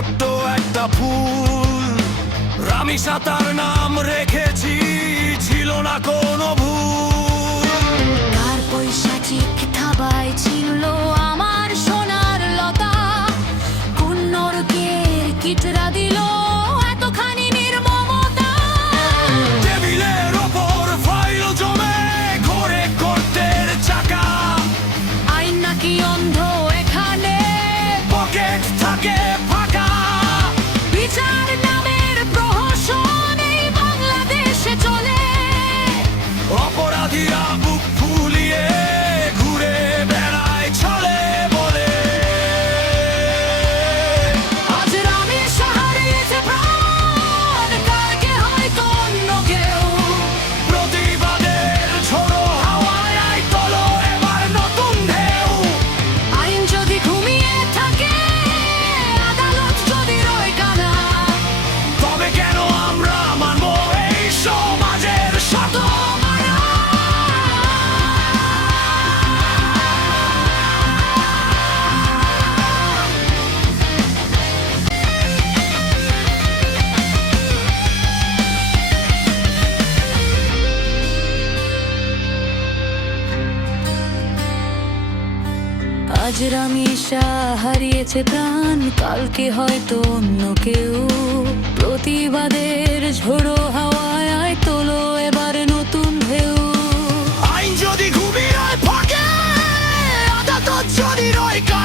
ছোট্ট একটা ফুল, রামিসা তার নাম রেখেছি, ছিল না কোনো ভুল। তার পৈশাচিক থাবায় ছিল আমার সোনার লতা, কোন নরকের কীটরা দিল এতখানি নির্মমতা। টেবিলের ওপর ফাইল জমে ঘরে কোর্টের চাকা, আইন নাকি অন্ধ এখানে, পকেট থাকে ফাঁকা। বিচার নামের প্রহসন এই বাংলাদেশে চলে, অপরাধীরা বুক ফুলিয়ে ঘুরে বেড়ায় ছলে বলে। আজ রামেসা হারিয়েছে প্রাণ, কালকে হয়তো অন্য কেউ। প্রতিবাদের ঝোড়ো হাওয়ায় আয় তোলো এবার নতুন ঢেউ। আইন যদি ঘুমিয়ে থাকে, আদালত যদি রয় কানা, তবে কেন আমরা মানবো এই সমাজের শত মানা? আজ রামেসা হারিয়েছে প্রাণ, কালকে হয়তো অন্য কেউ। প্রতিবাদের ঝোড়ো হাওয়ায় আয় তোলো এবার নতুন ঢেউ। আইন যদি ঘুমিয়ে থাকে, আদালত যদি রয় কানা,